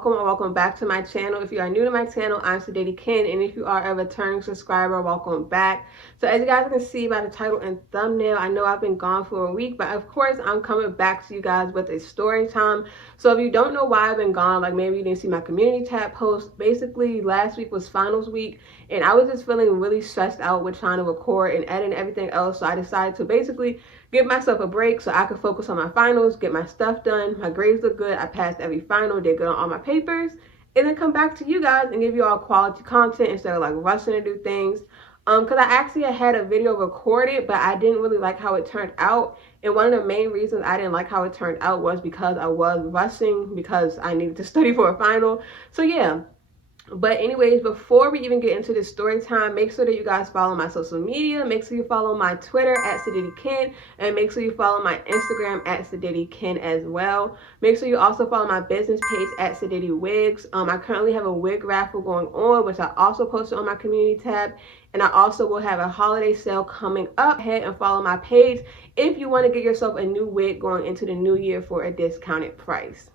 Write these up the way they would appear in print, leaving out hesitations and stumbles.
welcome or welcome back to my channel. If you are new to my channel, I'm Zodiac, and if you are a returning subscriber, welcome back. So as you guys can see by the title and thumbnail, I know I've been gone for a week, but of course I'm coming back to you guys with a story time. So if you don't know why I've been gone, like maybe you didn't see my community tab post, basically last week was finals week and I was just feeling really stressed out with trying to record and edit and everything else. So I decided to basically give myself a break so I could focus on my finals, get my stuff done. My grades look good. I passed every final, did good on all my papers, and then come back to you guys and give you all quality content instead of like rushing to do things. Because I actually had a video recorded, but I didn't really like how it turned out. And one of the main reasons I didn't like how it turned out was because I was rushing because I needed to study for a final. So yeah. But anyways, before we even get into this story time, make sure that you guys follow my social media. Make sure you follow my Twitter at Zodiac, and make sure you follow my Instagram at Zodiac as well. Make sure you also follow my business page at Zodiac Wigs. I currently have a wig raffle going on, which I also posted on my community tab. And I also will have a holiday sale coming up. Head and follow my page if you want to get yourself a new wig going into the new year for a discounted price.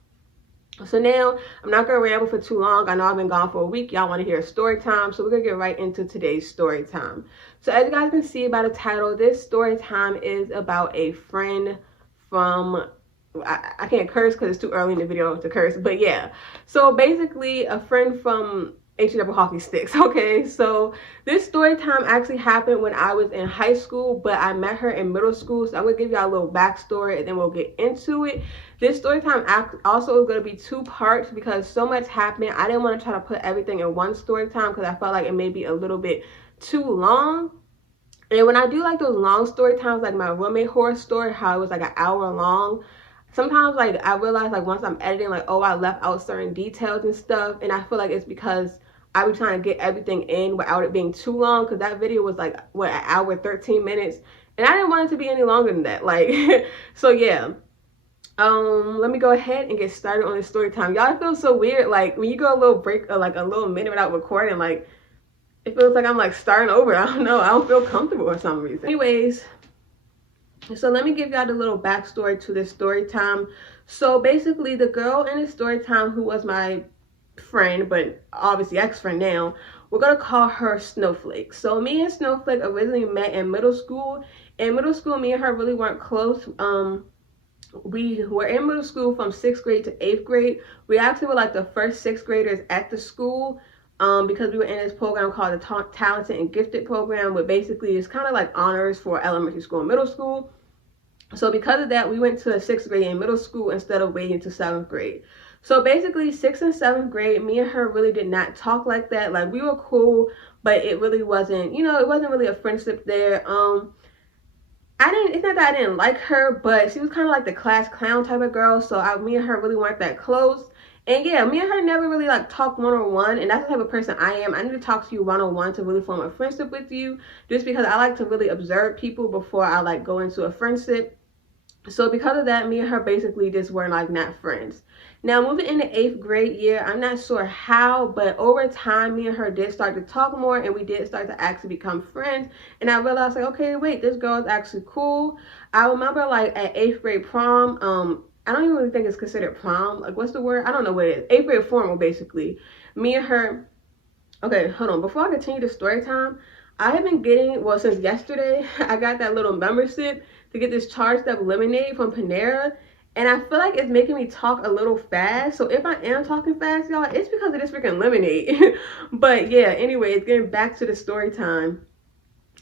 So now, I'm not going to ramble for too long. I know I've been gone for a week. Y'all want to hear a story time. So we're going to get right into today's story time. So as you guys can see by the title, this story time is about a friend from... I can't curse because it's too early in the video to curse. But yeah. So basically, a friend from H-double hockey sticks. Okay, so this story time actually happened when I was in high school, but I met her in middle school. So I'm going to give y'all a little backstory and then we'll get into it. This story time also is going to be 2 parts because so much happened. I didn't want to try to put everything in one story time because I felt like it may be a little bit too long. And when I do like those long story times, like my roommate horror story, how it was like an hour long, sometimes like I realize like once I'm editing, like, oh, I left out certain details and stuff. And I feel like it's because I was trying to get everything in without it being too long, because that video was like, what, an hour, 13 minutes. And I didn't want it to be any longer than that. Like, so yeah. Let me go ahead and get started on this story time. Y'all, feel so weird. Like when you go a little break or like a little minute without recording, like it feels like I'm like starting over. I don't know. I don't feel comfortable for some reason. Anyways, so let me give y'all the little backstory to this story time. So basically the girl in this story time who was my friend, but obviously ex-friend now, we're gonna call her Snowflake. So me and Snowflake originally met in middle school. In middle school, me and her really weren't close. We were in middle school from 6th grade to 8th grade. We actually were like the first 6th graders at the school because we were in this program called the Talented and Gifted program, where basically it's kind of like honors for elementary school and middle school. So because of that, we went to 6th grade in middle school instead of waiting to 7th grade. So basically 6th and 7th grade, me and her really did not talk like that. Like we were cool, but it really wasn't, you know, it wasn't really a friendship there. It's not that I didn't like her, but she was kind of like the class clown type of girl. So me and her really weren't that close. And yeah, me and her never really like talked one-on-one. And that's the type of person I am. I need to talk to you one-on-one to really form a friendship with you. Just because I like to really observe people before I like go into a friendship. So because of that, me and her basically just were like not friends. Now moving into 8th grade year, I'm not sure how, but over time, me and her did start to talk more and we did start to actually become friends. And I realized like, okay, wait, this girl is actually cool. I remember like at 8th grade prom, I don't even really think it's considered prom. Like what's the word? I don't know what it is. 8th grade formal basically. Me and her, okay, hold on. Before I continue the story time, I have been getting, well, since yesterday, I got that little membership to get this charged up lemonade from Panera. And I feel like it's making me talk a little fast. So if I am talking fast, y'all, it's because of this freaking lemonade. But yeah, anyways, getting back to the story time.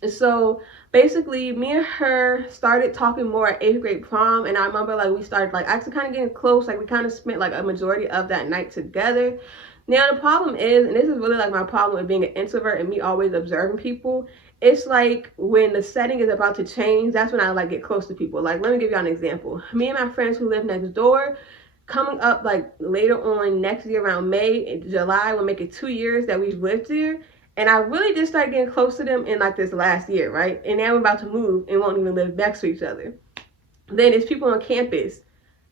So basically, me and her started talking more at 8th grade prom. And I remember like we started like actually kind of getting close. Like we kind of spent like a majority of that night together. Now the problem is, and this is really like my problem with being an introvert and me always observing people, it's like when the setting is about to change, that's when I like get close to people. Like let me give y'all an example. Me and my friends who live next door, coming up like later on next year around May and July, will make it 2 years that we've lived here. And I really just started getting close to them in like this last year, right? And now we're about to move and won't even live next to each other. Then it's people on campus.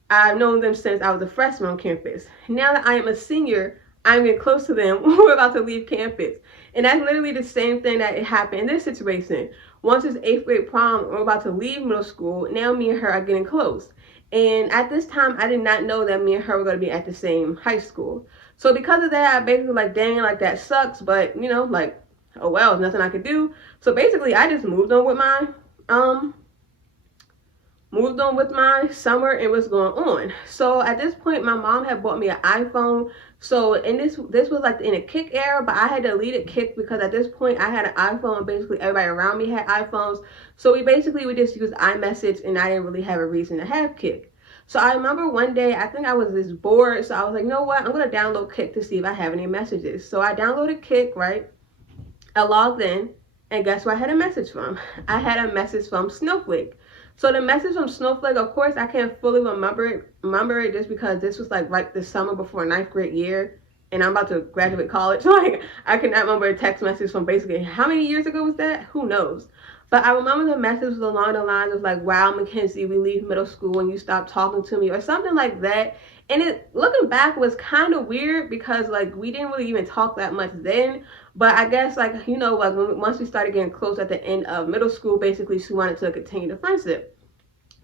I've known them since I was a freshman on campus. Now that I am a senior, I'm getting close to them. We're about to leave campus. And that's literally the same thing that happened in this situation. Once it's 8th grade prom, we're about to leave middle school. Now me and her are getting close. And at this time, I did not know that me and her were going to be at the same high school. So because of that, I basically like, dang, like that sucks, but you know, like, oh well, there's nothing I could do. So basically I just moved on with my summer and what's going on. So at this point, my mom had bought me an iPhone. So in this was like in a Kick era, but I had deleted Kick because at this point I had an iPhone and basically everybody around me had iPhones. So we just used iMessage and I didn't really have a reason to have Kick. So I remember one day, I think I was just bored. So I was like, you know what? I'm going to download Kick to see if I have any messages. So I downloaded Kick, right? I logged in and guess what I had a message from? I had a message from Snowflake. So the message from Snowflake, of course, I can't fully remember it just because this was like right the summer before 9th grade year, and I'm about to graduate college. Like, I cannot remember a text message from basically how many years ago was that? Who knows? But I remember the message was along the lines of like, wow, McKenzie, we leave middle school when you stop talking to me, or something like that. And it, looking back, was kind of weird because like we didn't really even talk that much then. But I guess like, you know, like once we started getting close at the end of middle school, basically she wanted to continue the friendship.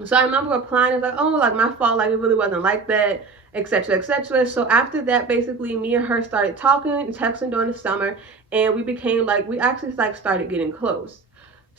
So I remember replying, it's like, oh, like my fault, like it really wasn't like that, etc., etc. So after that, basically me and her started talking and texting during the summer, and we became like, we actually like started getting close.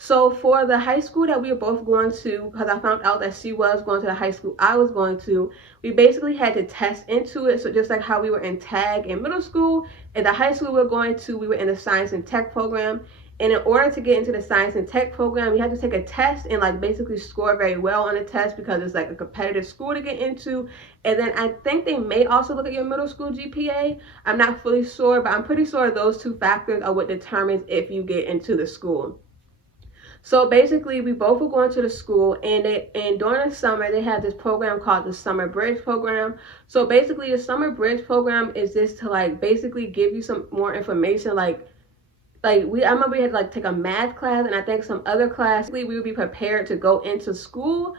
So for the high school that we were both going to, because I found out that she was going to the high school I was going to, we basically had to test into it. So just like how we were in tag in middle school, in the high school we were going to, we were in the science and tech program. And in order to get into the science and tech program, you have to take a test and like basically score very well on the test because it's like a competitive school to get into. And then I think they may also look at your middle school GPA. I'm not fully sure, but I'm pretty sure those two factors are what determines if you get into the school. So basically, we both were going to the school, and during the summer, they have this program called the Summer Bridge Program. So basically, the Summer Bridge Program is just to like basically give you some more information, I remember we had to like take a math class, and I think some other class. We would be prepared to go into school,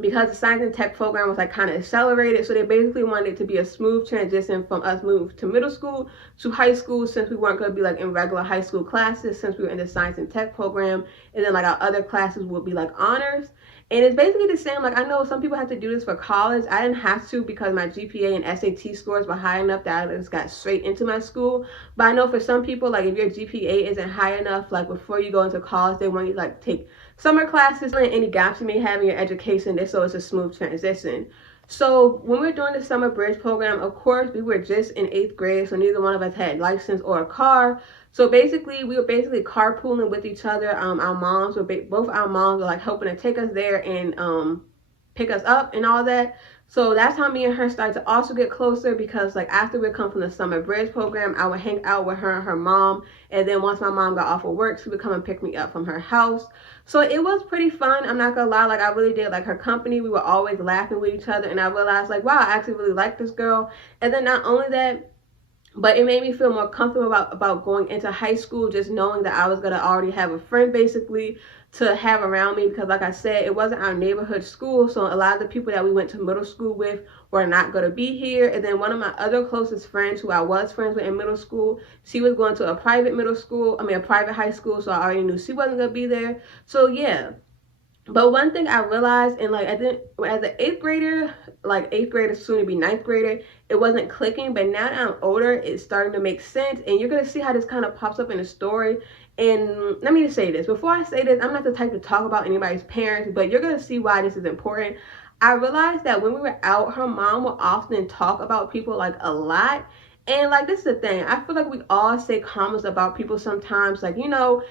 because the science and tech program was like kind of accelerated. So they basically wanted it to be a smooth transition from us moving to middle school to high school, since we weren't going to be like in regular high school classes, since we were in the science and tech program, and then like our other classes would be like honors. And it's basically the same. Like, I know some people have to do this for college. I didn't have to because my GPA and SAT scores were high enough that I just got straight into my school. But I know for some people, like if your GPA isn't high enough, like before you go into college, they want you to like take summer classes and any gaps you may have in your education, so it's a smooth transition. So when we were doing the Summer Bridge Program, of course, we were just in 8th grade, so neither one of us had a license or a car. So basically, we were basically carpooling with each other. Our moms were both our moms were like helping to take us there and pick us up and all that. So that's how me and her started to also get closer, because like after we come from the Summer Bridge Program, I would hang out with her and her mom, and then once my mom got off of work, she would come and pick me up from her house. So it was pretty fun. I'm not gonna lie, like I really did like her company. We were always laughing with each other, and I realized like, wow, I actually really like this girl. And then not only that, but it made me feel more comfortable about going into high school, just knowing that I was gonna already have a friend basically to have around me, because like I said, it wasn't our neighborhood school, so a lot of the people that we went to middle school with were not going to be here. And then one of my other closest friends, who I was friends with in middle school, she was going to a private high school, so I already knew she wasn't going to be there. So yeah. But one thing I realized, and like as an 8th grader, like 8th grader soon to be 9th grader, it wasn't clicking. But now that I'm older, it's starting to make sense, and you're gonna see how this kind of pops up in the story. And let me just say this before I say this, I'm not the type to talk about anybody's parents, but you're gonna see why this is important. I realized that when we were out, her mom would often talk about people like a lot. And like, this is the thing, I feel like we all say comments about people sometimes, like, you know,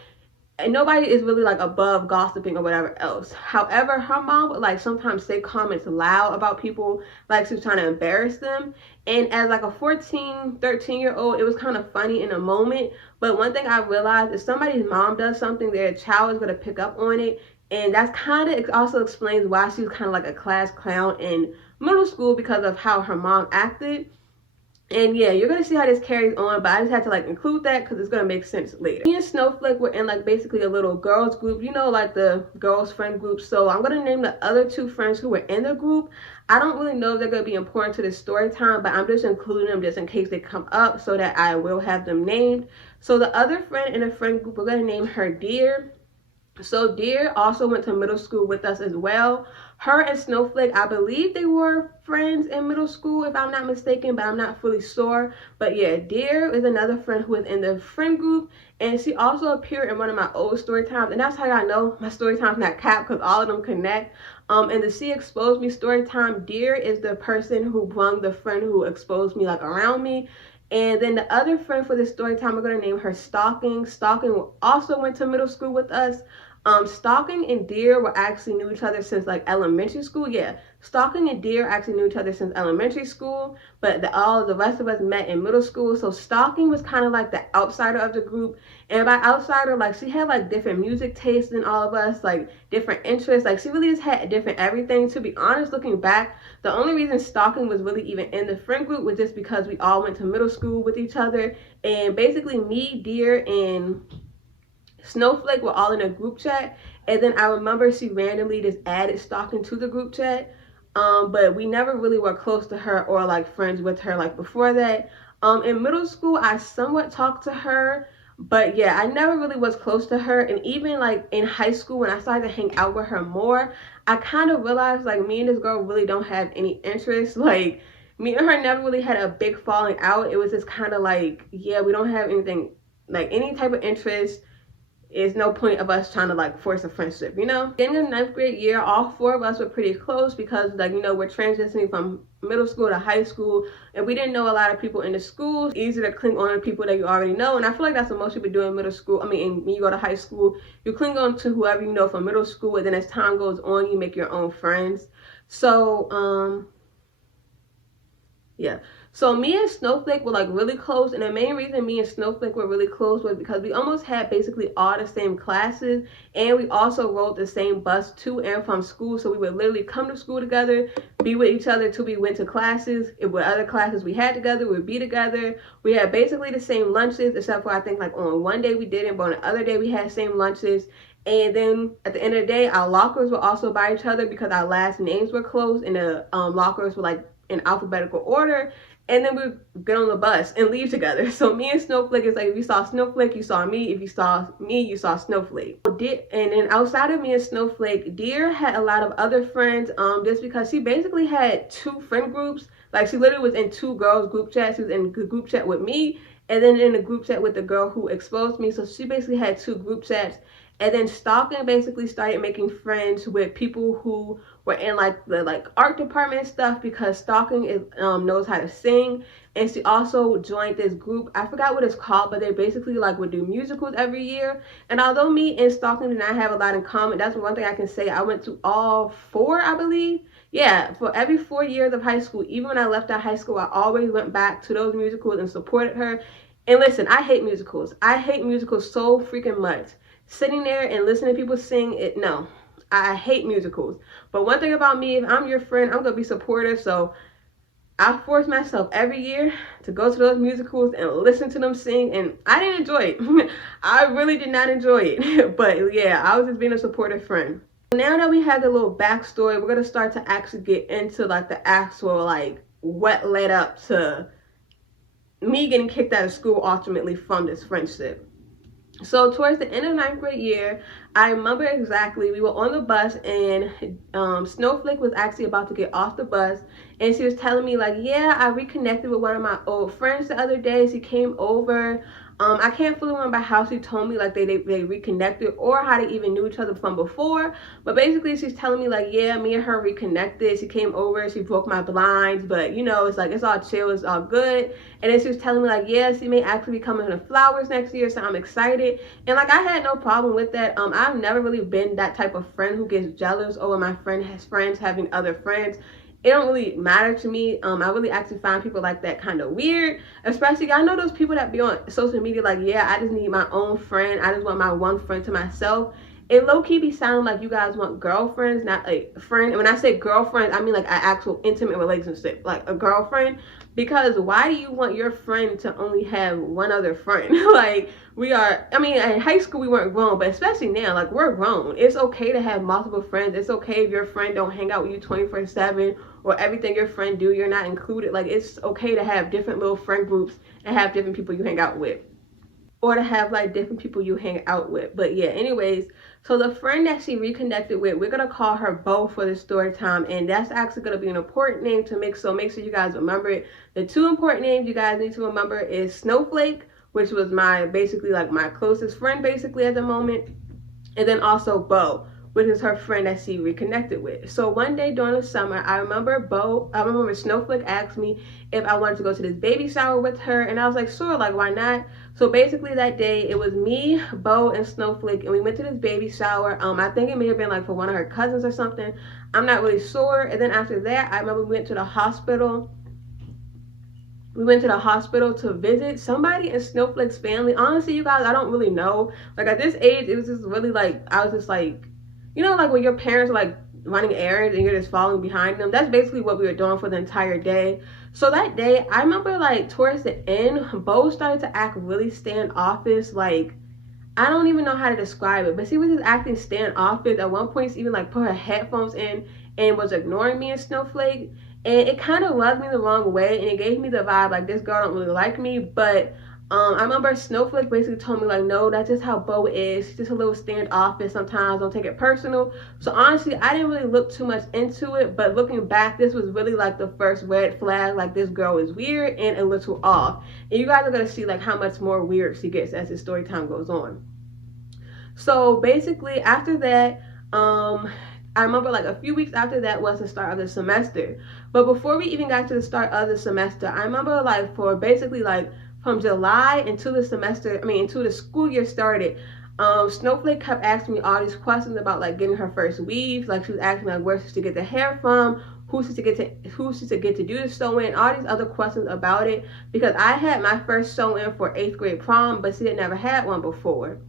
and nobody is really like above gossiping or whatever else. However, her mom would like sometimes say comments loud about people, like she was trying to embarrass them. And as like a 14, 13-year-old, it was kind of funny in a moment. But one thing I realized is somebody's mom does something, their child is going to pick up on it. And that's kind of also explains why she was kind of like a class clown in middle school, because of how her mom acted. And yeah, you're gonna see how this carries on, but I just had to like include that because it's gonna make sense later. Me and Snowflake were in like basically a little girls group, you know, like the girls friend group. So I'm gonna name the other two friends who were in the group. I don't really know if they're gonna be important to the story time, but I'm just including them just in case they come up, so that I will have them named. So the other friend in the friend group, we're gonna name her Dear. So Dear also went to middle school with us as well. Her and Snowflake, I believe they were friends in middle school, if I'm not mistaken, but I'm not fully sure. But yeah, Dear is another friend who is in the friend group, and she also appeared in one of my old story times, and that's how y'all know my story time's not capped, because all of them connect. And the She Exposed Me story time, Dear is the person who brung the friend who exposed me like around me. And then the other friend for this story time, I'm gonna name her Stalking. Stalking also went to middle school with us. Stalking and Dear were actually knew each other since like elementary school. Yeah, Stalking and Dear actually knew each other since elementary school, but all the rest of us met in middle school. So Stalking was kind of like the outsider of the group, and by outsider, like she had like different music tastes than all of us, like different interests. Like she really just had different everything. To be honest, looking back, the only reason Stalking was really even in the friend group was just because we all went to middle school with each other, and basically me, Dear, and Snowflake were all in a group chat, and then I remember she randomly just added Stalking to the group chat, but we never really were close to her or like friends with her like before that. In middle school, I somewhat talked to her, but yeah, I never really was close to her. And even like in high school, when I started to hang out with her more, I kind of realized like me and this girl really don't have any interest. Like me and her never really had a big falling out. It was just kind of like, yeah, we don't have anything, like any type of interest. Is no point of us trying to like force a friendship, you know? In the 9th grade year, all 4 of us were pretty close because like, you know, we're transitioning from middle school to high school, and we didn't know a lot of people in the schools. Easy to cling on to people that you already know, and I feel like that's what most people do in middle school. I mean, when you go to high school, you cling on to whoever you know from middle school, and then as time goes on, you make your own friends. So yeah, so me and Snowflake were like really close, and the main reason me and Snowflake were really close was because we almost had basically all the same classes, and we also rode the same bus to and from school. So we would literally come to school together, be with each other till we went to classes. If with other classes we had together, we would be together. We had basically the same lunches, except for I think like on one day we didn't, but on the other day we had same lunches. And then at the end of the day, our lockers were also by each other because our last names were close, and the lockers were like in alphabetical order. And then we get on the bus and leave together. So me and Snowflake is like, if you saw Snowflake, you saw me. If you saw me, you saw Snowflake. And then outside of me and Snowflake, Dear had a lot of other friends, just because she basically had 2 friend groups. Like she literally was in 2 girls group chats. She was in the group chat with me, and then in the group chat with the girl who exposed me. So she basically had 2 group chats. And then Stalking basically started making friends with people who were in like the art department stuff, because Stalking is knows how to sing. And she also joined this group, I forgot what it's called, but they basically like would do musicals every year. And although me and Stalking did not have a lot in common, that's one thing I can say. I went to all 4, I believe. Yeah, for every 4 years of high school. Even when I left out high school, I always went back to those musicals and supported her. And listen, I hate musicals. I hate musicals so freaking much. Sitting there and listening to people sing, it, no, I hate musicals. But one thing about me, if I'm your friend, I'm gonna be supportive. So I force myself every year to go to those musicals and listen to them sing, and I didn't enjoy it. I really did not enjoy it. But yeah, I was just being a supportive friend. Now that we have the little backstory, we're gonna start to actually get into like the actual like what led up to me getting kicked out of school ultimately from this friendship. So towards the end of 9th grade year, I remember exactly, we were on the bus, and Snowflake was actually about to get off the bus, and she was telling me like, yeah, I reconnected with one of my old friends the other day. She came over. I can't fully remember how she told me like they reconnected or how they even knew each other from before, but basically she's telling me like, yeah, me and her reconnected. She came over, she broke my blinds, but you know, it's like, it's all chill, it's all good. And then she was telling me like, yeah, she may actually be coming to the flowers next year, so I'm excited. And like, I had no problem with that. I've never really been that type of friend who gets jealous over my friend has friends having other friends. It don't really matter to me. I really actually find people like that kind of weird, especially I know those people that be on social media like, yeah, I just need my own friend, I just want my one friend to myself. It low-key be sounding like you guys want girlfriends, not a friend. And when I say girlfriend, I mean like an actual intimate relationship, like a girlfriend. Because why do you want your friend to only have one other friend? Like, we are, I mean, in high school we weren't grown, but especially now, like, we're grown. It's okay to have multiple friends. It's okay if your friend don't hang out with you 24/7, or everything your friend do, you're not included. Like, it's okay to have different little friend groups and have different people you hang out with. or to have like different people you hang out with. But yeah, anyways, so the friend that she reconnected with, we're gonna call her Bo for the story time, and that's actually gonna be an important name to make. So make sure you guys remember it. The two important names you guys need to remember is Snowflake, which was my basically like my closest friend basically at the moment, and then also Bo, which is her friend that she reconnected with. So one day during the summer, I remember Snowflake asked me if I wanted to go to this baby shower with her, and I was like, sure, like why not? So basically that day it was me, Bo, and Snowflake, and we went to this baby shower. I think it may have been like for one of her cousins or something. I'm not really sure. And then after that, I remember we went to the hospital. We went to the hospital to visit somebody in Snowflake's family. Honestly, you guys, I don't really know. Like at this age, it was just really like, I was just like, you know, like when your parents are like running errands and you're just following behind them. That's basically what we were doing for the entire day. So that day, I remember like towards the end, Bo started to act really standoffish. Like, I don't even know how to describe it, but she was just acting standoffish. At one point, she even like put her headphones in and was ignoring me and Snowflake. And it kind of rubbed me the wrong way, and it gave me the vibe like this girl don't really like me. But I remember Snowflake basically told me like, no, that's just how Bo is. She's just a little standoffish sometimes, don't take it personal. So honestly, I didn't really look too much into it, but looking back, this was really like the first red flag, like this girl is weird and a little off. And you guys are gonna see like how much more weird she gets as the story time goes on. So basically after that, I remember like a few weeks after that was the start of the semester. But before we even got to the start of the semester, I remember like for basically like from July until the semester, until the school year started, Snowflake kept asking me all these questions about like getting her first weave. Like she was asking me like where she's to get the hair from, who she's to get to do the sew-in, all these other questions about it, because I had my first sew-in for 8th grade prom, but she had never had one before.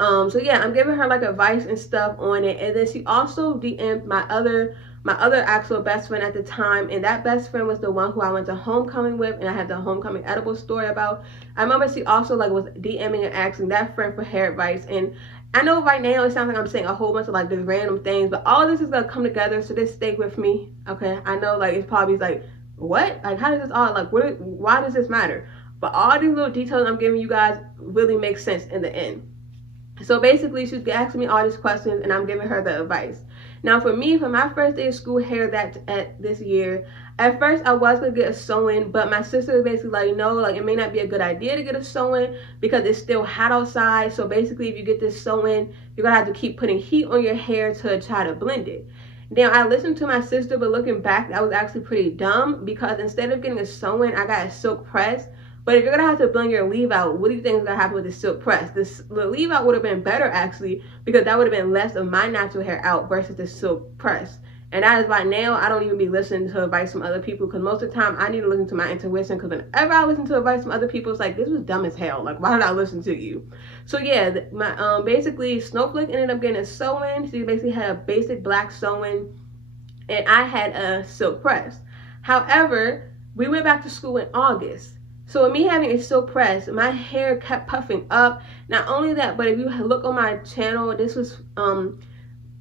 So yeah, I'm giving her like advice and stuff on it. And then she also DM'd my other actual best friend at the time, and that best friend was the one who I went to homecoming with, and I had the homecoming edible story about. I remember she also like was DMing and asking that friend for hair advice. And I know right now it sounds like I'm saying a whole bunch of like these random things, but all of this is gonna come together, so just stay with me, okay? I know like it's probably like, what? Like how does this all like why does this matter? But all these little details I'm giving you guys really make sense in the end. So basically, she was asking me all these questions, and I'm giving her the advice. Now, for me, for my first day of school hair this year, at first I was gonna get a sew-in, but my sister was basically like, no, like it may not be a good idea to get a sew-in because it's still hot outside. So basically, if you get this sew-in, you're gonna have to keep putting heat on your hair to try to blend it. Now, I listened to my sister, but looking back, that was actually pretty dumb because instead of getting a sew-in, I got a silk press. But if you're gonna have to blend your leave out, what do you think is gonna happen with the silk press? The leave out would have been better actually, because that would have been less of my natural hair out versus the silk press. And that is why now I don't even be listening to advice from other people, because most of the time I need to listen to my intuition, because whenever I listen to advice from other people, it's like, this was dumb as hell. Like, why did I listen to you? So yeah, basically Snowflake ended up getting a sew-in. She basically had a basic black sew-in, and I had a silk press. However, we went back to school in August. So with me having a silk press, my hair kept puffing up. Not only that, but if you look on my channel, if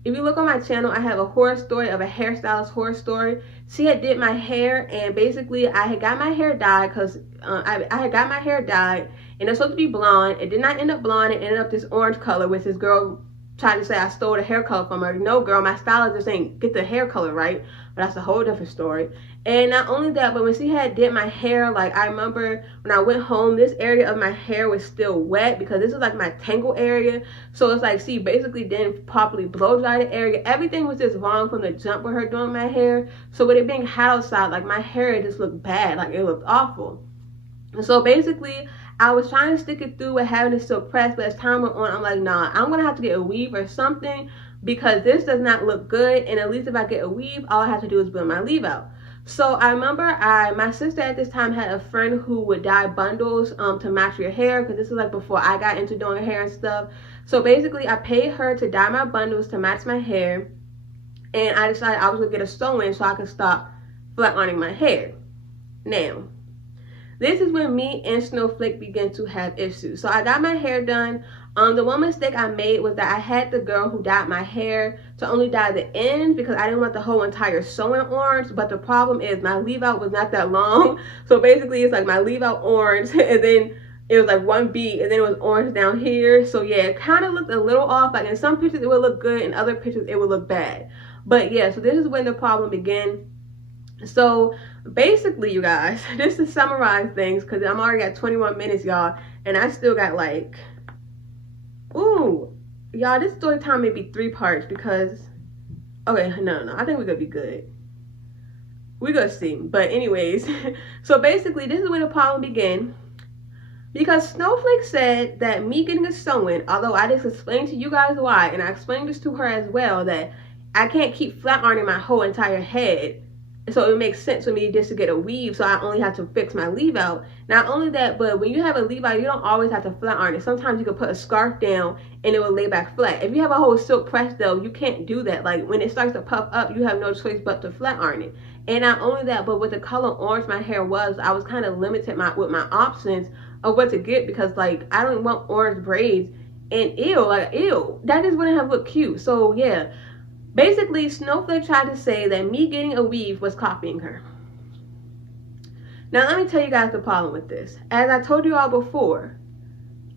you look on my channel, I have a horror story of a hairstylist horror story. She had did my hair, and basically I had got my hair dyed because I had got my hair dyed, and it's supposed to be blonde. It did not end up blonde. It ended up this orange color, which this girl tried to say I stole the hair color from her. No, girl, my stylist just ain't get the hair color right. But that's a whole different story. And not only that, but when she had did my hair, like I remember when I went home, this area of my hair was still wet because this is like my tangle area. So it's like she basically didn't properly blow dry the area. Everything was just wrong from the jump with her doing my hair. So with it being hot outside, like my hair just looked bad, like it looked awful. And so basically, I was trying to stick it through with having it silk pressed, but as time went on, I'm like, nah, I'm gonna have to get a weave or something, because this does not look good. And at least if I get a weave, all I have to do is blend my leave out. So I remember my sister at this time had a friend who would dye bundles to match your hair, because this is like before I got into doing hair and stuff. So basically I paid her to dye my bundles to match my hair, and I decided I was gonna get a sew-in so I could stop flatlining my hair. Now, this is when me and Snowflake began to have issues. So I got my hair done. The one mistake I made was that I had the girl who dyed my hair to only dye the ends because I didn't want the whole entire sew-in orange. But the problem is my leave out was not that long. So basically it's like my leave out orange, and then it was like one beat, and then it was orange down here. So yeah, it kind of looked a little off. Like in some pictures it would look good, in other pictures it would look bad. But yeah, so this is when the problem began. So basically, you guys, just to summarize things, because I'm already at 21 minutes, y'all, and I still got like, ooh, y'all, this story time may be 3 parts because, okay, no, I think we're gonna be good. We're gonna see. But anyways, so basically, this is when the problem began. Because Snowflake said that me getting a sew-in, although I just explained to you guys why, and I explained this to her as well, that I can't keep flat ironing my whole entire head. So it makes sense for me just to get a weave, so I only have to fix my leave out. Not only that, but when you have a leave out, you don't always have to flat iron it. Sometimes you can put a scarf down and it will lay back flat. If you have a whole silk press though, you can't do that. Like when it starts to puff up, you have no choice but to flat iron it. And not only that, but with the color orange my hair was, I was kind of limited with my options of what to get, because like I don't want orange braids, and ew, that just wouldn't have looked cute. So yeah. Basically, Snowflake tried to say that me getting a weave was copying her. Now, let me tell you guys the problem with this. As I told you all before,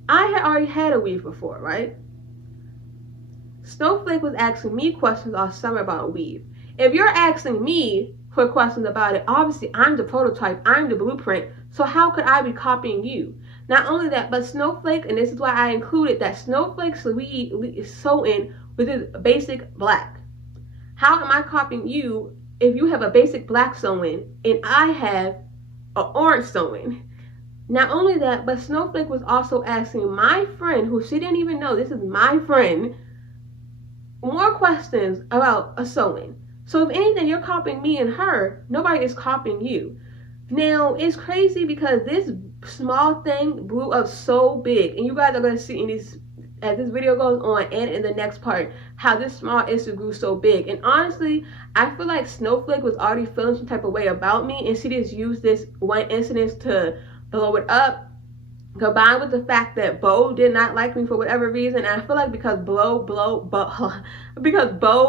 I had already had a weave before, right? Snowflake was asking me questions all summer about a weave. If you're asking me for questions about it, obviously I'm the prototype, I'm the blueprint, so how could I be copying you? Not only that, but Snowflake, and this is why I included that Snowflake's sew-in with his basic black. How am I copying you if you have a basic black sew-in and I have an orange sew-in? Not only that, but Snowflake was also asking my friend, who she didn't even know, this is my friend, more questions about a sew-in. So if anything, you're copying me and her. Nobody is copying you. Now, it's crazy because this small thing blew up so big, and you guys are going to see in these, as this video goes on and in the next part, how this small issue grew so big. And honestly, I feel like Snowflake was already feeling some type of way about me, and she just used this one incident to blow it up, combined with the fact that Bo did not like me for whatever reason. And I feel like because Bo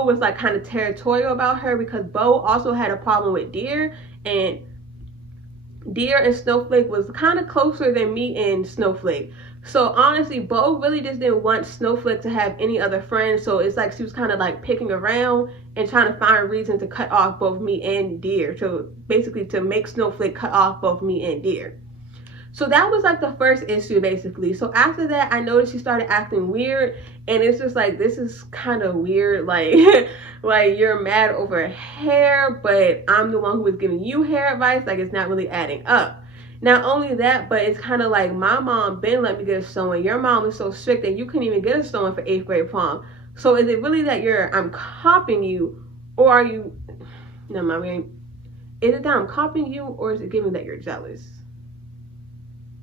was like kind of territorial about her, because Bo also had a problem with Deer, and Deer and Snowflake was kind of closer than me and Snowflake. So honestly, Bo really just didn't want Snowflake to have any other friends. So it's like she was kind of like picking around and trying to find a reason to cut off both me and Deer. So basically to make Snowflake cut off both me and Deer. So that was like the first issue basically. So after that, I noticed she started acting weird, and it's just like, this is kind of weird. Like, like you're mad over hair, but I'm the one who was giving you hair advice. Like it's not really adding up. Not only that, but it's kind of like my mom been let me get a sew-in. Your mom is so strict that you couldn't even get a sew-in for 8th grade prom. So is it really that I'm copying you, or are you, no, I mean, is it that I'm copying you, or is it giving that you're jealous?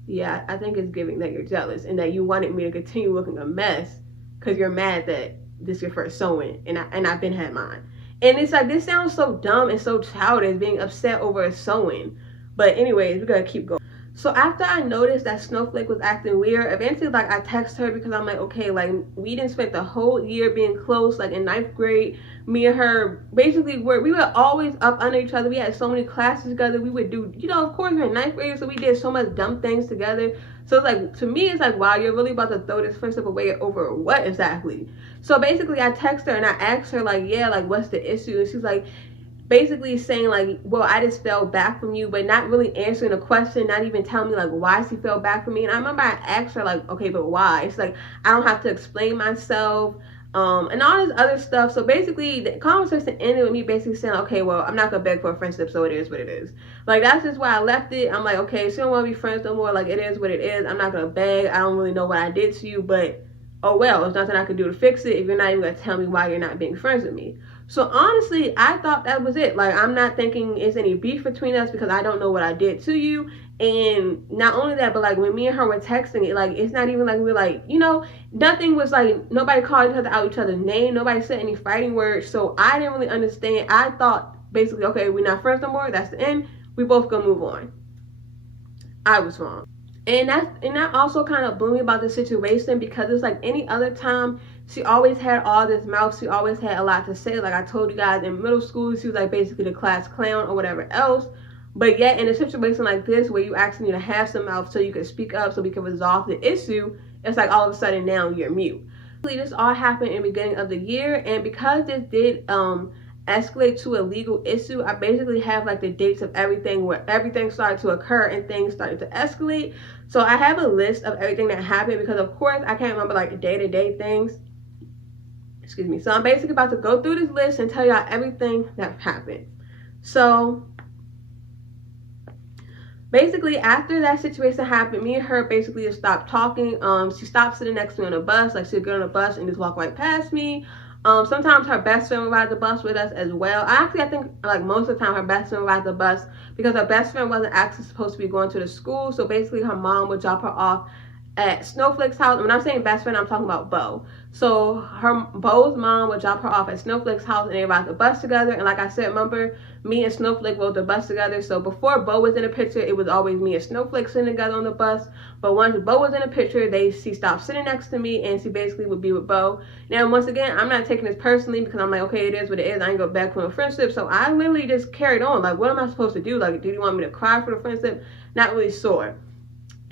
Yeah, I think it's giving that you're jealous and that you wanted me to continue looking a mess because you're mad that this is your first sew-in and I've been had mine. And it's like, this sounds so dumb and so childish, being upset over a sew-in. But anyways, we gotta keep going. So after I noticed that Snowflake was acting weird, eventually like I text her, because I'm like, okay, like we didn't spend the whole year being close. Like in 9th grade, me and her basically we were always up under each other. We had so many classes together. We would do, you know, of course we're in 9th grade, so we did so much dumb things together. So it's like, to me, it's like, wow, you're really about to throw this friendship away over what exactly? So basically I text her and I asked her like, yeah, like what's the issue? And she's like, basically saying like, well, I just fell back from you, but not really answering the question, not even telling me like why she fell back from me. And I remember I asked her like, okay, but why? It's like, I don't have to explain myself, and all this other stuff. So basically the conversation ended with me basically saying, okay, well, I'm not gonna beg for a friendship, so it is what it is. Like that's just why I left it. I'm like, okay, she don't want to be friends no more. Like it is what it is. I'm not gonna beg. I don't really know what I did to you, but oh well, there's nothing I can do to fix it if you're not even gonna tell me why you're not being friends with me. So honestly, I thought that was it. Like, I'm not thinking it's any beef between us because I don't know what I did to you. And not only that, but like when me and her were texting it, like it's not even like we're like, you know, nothing was like, nobody called each other out each other's name, nobody said any fighting words. So I didn't really understand. I thought basically, okay, we're not friends no more, that's the end, we both gonna move on. I was wrong. And that also kind of blew me about the situation, because it's like any other time she always had all this mouth, she always had a lot to say. Like I told you guys, in middle school she was like basically the class clown or whatever else. But yet in a situation like this where you actually need to have some mouth so you can speak up so we can resolve the issue, it's like all of a sudden now you're mute. This all happened in the beginning of the year, and because this did escalate to a legal issue, I basically have like the dates of everything where everything started to occur and things started to escalate. So I have a list of everything that happened because of course I can't remember like day-to-day things. Excuse me. So I'm basically about to go through this list and tell y'all everything that happened. So basically after that situation happened, me and her basically just stopped talking. She stopped sitting next to me on the bus. Like she'd get on the bus and just walk right past me. Sometimes her best friend would ride the bus with us as well. I think like most of the time her best friend would ride the bus because her best friend wasn't actually supposed to be going to the school. So basically her mom would drop her off at Snowflake's house. When I'm saying best friend, I'm talking about Bo. So Bo's mom would drop her off at Snowflake's house and they ride the bus together. And like I said, remember, me and Snowflake rode the bus together. So before Bo was in the picture, it was always me and Snowflake sitting together on the bus. But once Bo was in the picture, she stopped sitting next to me and she basically would be with Bo. Now, once again, I'm not taking this personally because I'm like, okay, it is what it is. I ain't go back from a friendship. So I literally just carried on. Like, what am I supposed to do? Like, do you want me to cry for the friendship? Not really sure.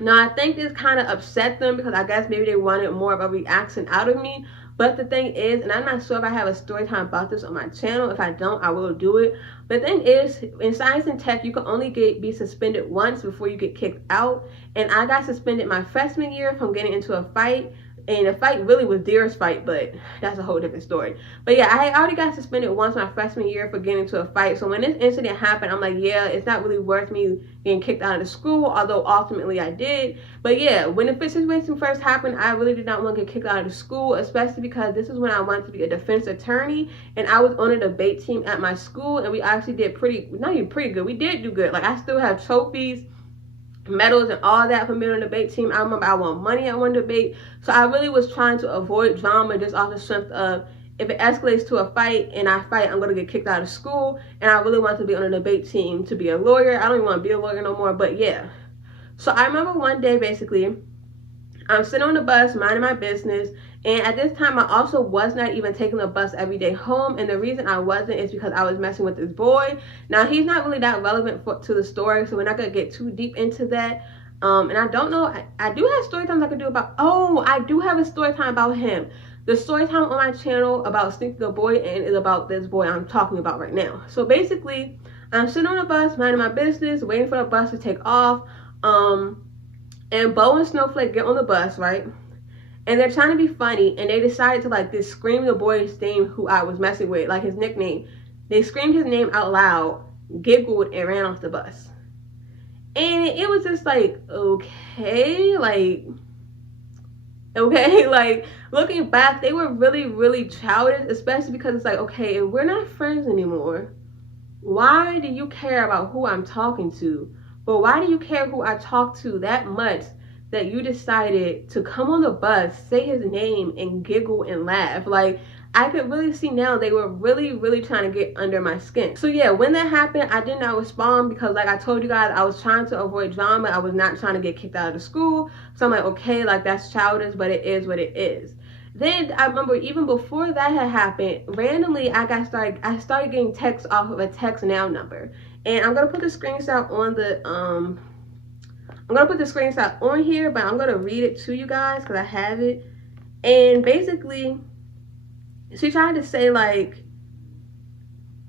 Now, I think this kind of upset them because I guess maybe they wanted more of a reaction out of me. But the thing is, and I'm not sure if I have a story time about this on my channel. If I don't, I will do it. But the thing is, in science and tech, you can only be suspended once before you get kicked out. And I got suspended my freshman year from getting into a fight. And the fight really was Deer's fight, but that's a whole different story. But yeah, I already got suspended once my freshman year for getting into a fight. So when this incident happened, I'm like, yeah, it's not really worth me getting kicked out of the school, although ultimately I did. But yeah, when the situation first happened, I really did not want to get kicked out of the school, especially because this is when I wanted to be a defense attorney. And I was on a debate team at my school, and we actually did not even pretty good. We did do good. Like, I still have trophies, medals and all that for being on the debate team. I remember I won money at one debate. So I really was trying to avoid drama just off the strength of if it escalates to a fight and I fight, I'm going to get kicked out of school. And I really want to be on a debate team to be a lawyer. I don't even want to be a lawyer no more, but yeah. So I remember one day basically I'm sitting on the bus minding my business, and at this time I also was not even taking the bus every day home, and the reason I wasn't is because I was messing with this boy. Now he's not really that relevant to the story, so we're not going to get too deep into that. And I don't know, I do have story times I could do about, I do have a story time about him. The story time on my channel about sneaking a boy in is about this boy I'm talking about right now. So basically I'm sitting on the bus minding my business, waiting for the bus to take off. And Bo and Snowflake get on the bus, right? And they're trying to be funny, and they decided to like just scream the boy's name who I was messing with, like his nickname. They screamed his name out loud, giggled, and ran off the bus. And it was just like, okay, like looking back, they were really, really childish, especially because it's like, okay, if we're not friends anymore, why do you care about who I'm talking to? But why do you care who I talk to that much that you decided to come on the bus, say his name, and giggle and laugh? Like, I could really see now they were really, really trying to get under my skin. So yeah, when that happened, I did not respond because like I told you guys, I was trying to avoid drama. I was not trying to get kicked out of the school. So I'm like, okay, like that's childish, but it is what it is. Then I remember even before that had happened, randomly I started getting texts off of a text now number. And I'm gonna put the screenshot on the I'm gonna put the screenshot on here, but I'm gonna read it to you guys because I have it. And basically, she tried to say like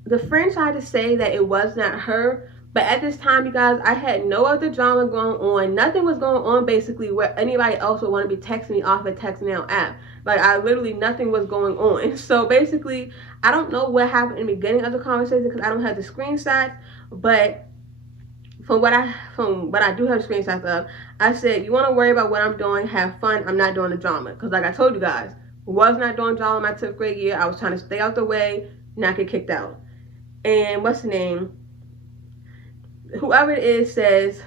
the friend tried to say that it was not her, but at this time, you guys, I had no other drama going on. Nothing was going on basically where anybody else would want to be texting me off a Text Now app. Like, I literally, nothing was going on. So basically, I don't know what happened in the beginning of the conversation because I don't have the screenshots, but from what I do have screenshots of, I said, you want to worry about what I'm doing, have fun, I'm not doing the drama. Because like I told you guys, was not doing drama in my 10th grade year. I was trying to stay out the way, not get kicked out. And what's the name? Whoever it is says,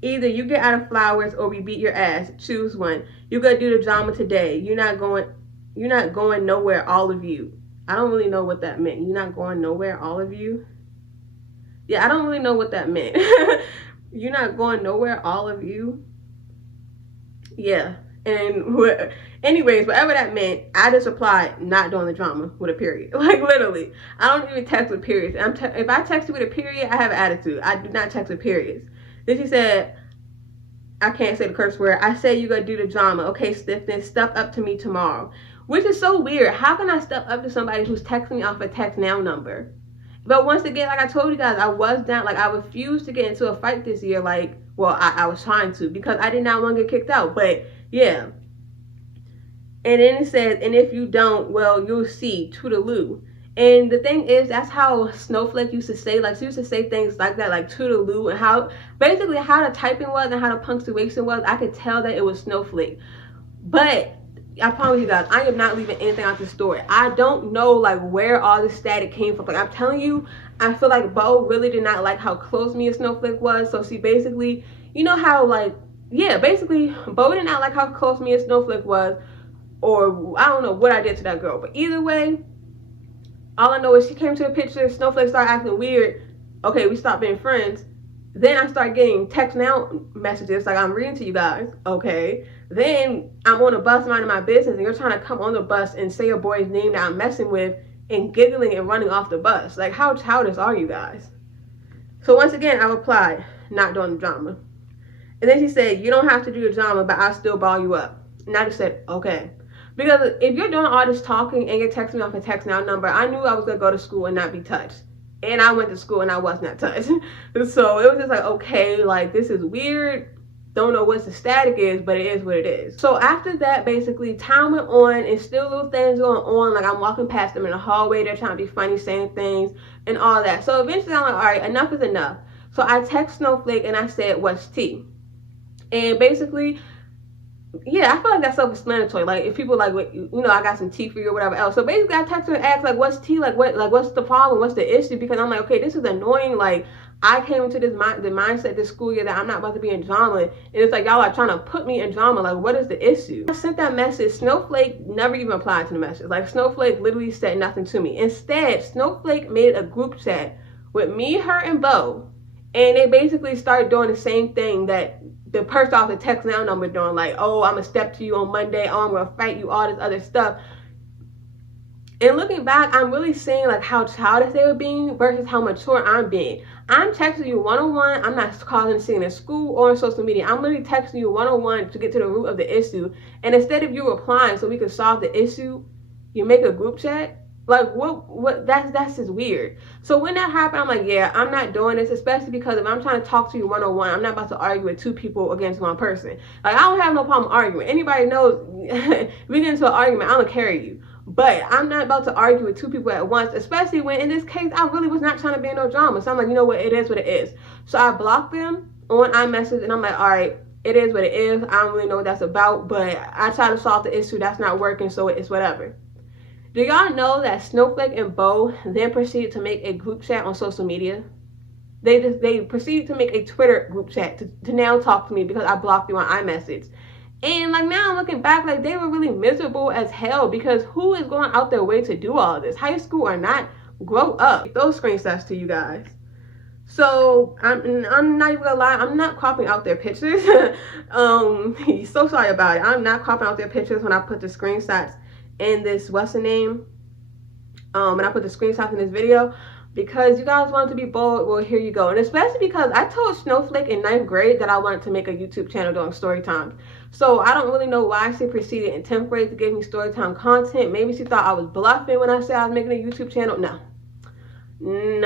either you get out of flowers or we beat your ass. Choose one. You gotta do the drama today. You're not going nowhere, all of you. I don't really know what that meant. You're not going nowhere, all of you? Yeah, I don't really know what that meant. You're not going nowhere, all of you? Yeah. And anyways, whatever that meant, I just replied, not doing the drama, with a period. Like, literally. I don't even text with periods. If I text you with a period, I have an attitude. I do not text with periods. Then she said, I can't say the curse word. I said you gotta do the drama. Okay, stiffness, step up to me tomorrow. Which is so weird. How can I step up to somebody who's texting me off a text now number? But once again, like I told you guys, I was down. Like, I refused to get into a fight this year. Like, well, I was trying to, because I did not want to get kicked out. But yeah. And then it says, and if you don't, well, you'll see, toodaloo. And the thing is, that's how Snowflake used to say, like, she used to say things like that, like toodaloo, and how, basically how the typing was and how the punctuation was, I could tell that it was Snowflake. But I promise you guys, I am not leaving anything out the story. I don't know, like, where all this static came from. Like, I'm telling you, I feel like Bo really did not like how close me and Snowflake was. So she basically, you know how, like, yeah, basically, Bo did not like how close me and Snowflake was. Or I don't know what I did to that girl. But either way, all I know is she came to a picture, Snowflake started acting weird. Okay, we stopped being friends. Then I start getting text now messages like I'm reading to you guys. Okay. Then I'm on a bus minding my business, and you're trying to come on the bus and say a boy's name that I'm messing with and giggling and running off the bus. Like, how childish are you guys? So once again, I replied, not doing the drama. And then she said, you don't have to do the drama, but I'll still ball you up. And I just said, okay. Because if you're doing all this talking and you're texting me off a text now number, I knew I was going to go to school and not be touched. And I went to school and I was not touched. So it was just like, okay, like, this is weird. Don't know what the static is, but it is what it is. So after that, basically, time went on and still little things going on. Like, I'm walking past them in the hallway. They're trying to be funny, saying things and all that. So eventually I'm like, all right, enough is enough. So I text Snowflake and I said, what's tea? And basically, yeah, I feel like that's self-explanatory. Like, if people like, you know, I got some tea for you or whatever else. So basically, I text her and asked, like, what's tea? Like, what's the problem? What's the issue? Because I'm like, okay, this is annoying. Like, I came into the mindset this school year that I'm not about to be in drama. And it's like, y'all are trying to put me in drama. Like, what is the issue? I sent that message. Snowflake never even replied to the message. Like, Snowflake literally said nothing to me. Instead, Snowflake made a group chat with me, her, and Bo. And they basically started doing the same thing that the person off the text now number doing, like, oh, I'm gonna step to you on Monday, oh, I'm gonna fight you, all this other stuff. And looking back, I'm really seeing like how childish they were being versus how mature I'm being. I'm texting you one-on-one. I'm not calling sitting in school or on social media. I'm literally texting you one-on-one to get to the root of the issue. And instead of you replying so we can solve the issue, you make a group chat. Like, what that's just weird. So when that happened, I'm like, yeah, I'm not doing this, especially because if I'm trying to talk to you one-on-one, I'm not about to argue with two people against one person. Like, I don't have no problem arguing. Anybody knows, if we get into an argument, I'm gonna carry you. But I'm not about to argue with two people at once, especially when in this case, I really was not trying to be in no drama. So I'm like, you know what, it is what it is. So I blocked them on iMessage, and I'm like, all right, it is what it is. I don't really know what that's about, but I try to solve the issue. That's not working, so it's whatever. Do y'all know that Snowflake and Bo then proceeded to make a group chat on social media? They proceeded to make a Twitter group chat to now talk to me because I blocked you on iMessage. And like, now I'm looking back, like, they were really miserable as hell, because who is going out their way to do all this? High school or not, grow up. Those screenshots to you guys. So I'm not even gonna lie, I'm not cropping out their pictures. So sorry about it. I'm not cropping out their pictures when I put the screenshots in this, what's the name, and I put the screenshots in this video, because you guys wanted to be bold. Well, here you go. And especially because I told Snowflake in 9th grade that I wanted to make a YouTube channel doing story times. So I don't really know why she proceeded in 10th grade to give me story time content. Maybe she thought I was bluffing when I said I was making a YouTube channel. No,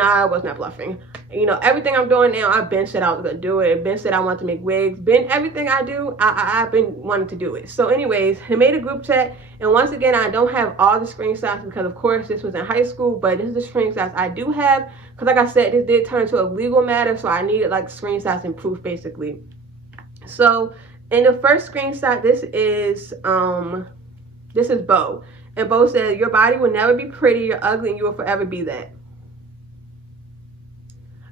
I was not bluffing. You know, everything I'm doing now, I've been said I was gonna do it. Been said I want to make wigs. Everything I do, I've been wanting to do it. So anyways, I made a group chat, and once again, I don't have all the screenshots because of course this was in high school, but this is the screenshots I do have, because like I said, this did turn into a legal matter, so I needed like screenshots and proof basically. So in the first screenshot, this is Bo, and Bo said, your body will never be pretty, you're ugly, and you will forever be that.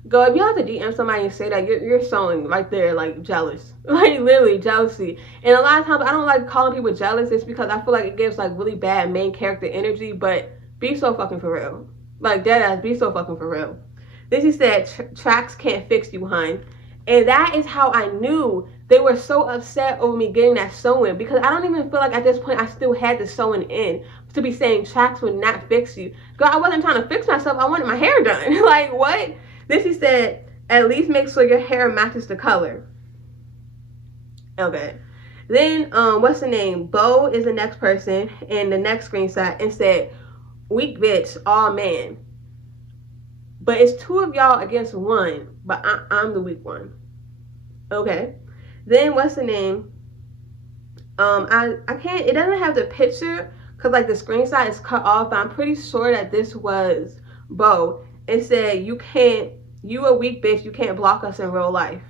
Go, if you have to DM somebody and say that, you're showing right there, like, jealous. Like, literally, jealousy. And a lot of times, I don't like calling people jealous. It's because I feel like it gives, like, really bad main character energy. But be so fucking for real. Like, deadass, be so fucking for real. Then she said, tracks can't fix you, hun. And that is how I knew they were so upset over me getting that sewing, because I don't even feel like at this point I still had the sewing in to be saying tracks would not fix you. Girl, I wasn't trying to fix myself. I wanted my hair done. Like, what? Then she said, at least make sure your hair matches the color. Okay. Then, what's the name? Bo is the next person in the next screenshot and said, weak bitch, all man. But it's 2 of y'all against 1, but I'm the weak one. Okay. Then what's the name? I can't, it doesn't have the picture because like the screenshot is cut off, but I'm pretty sure that this was Bo. It said, you a weak bitch, you can't block us in real life.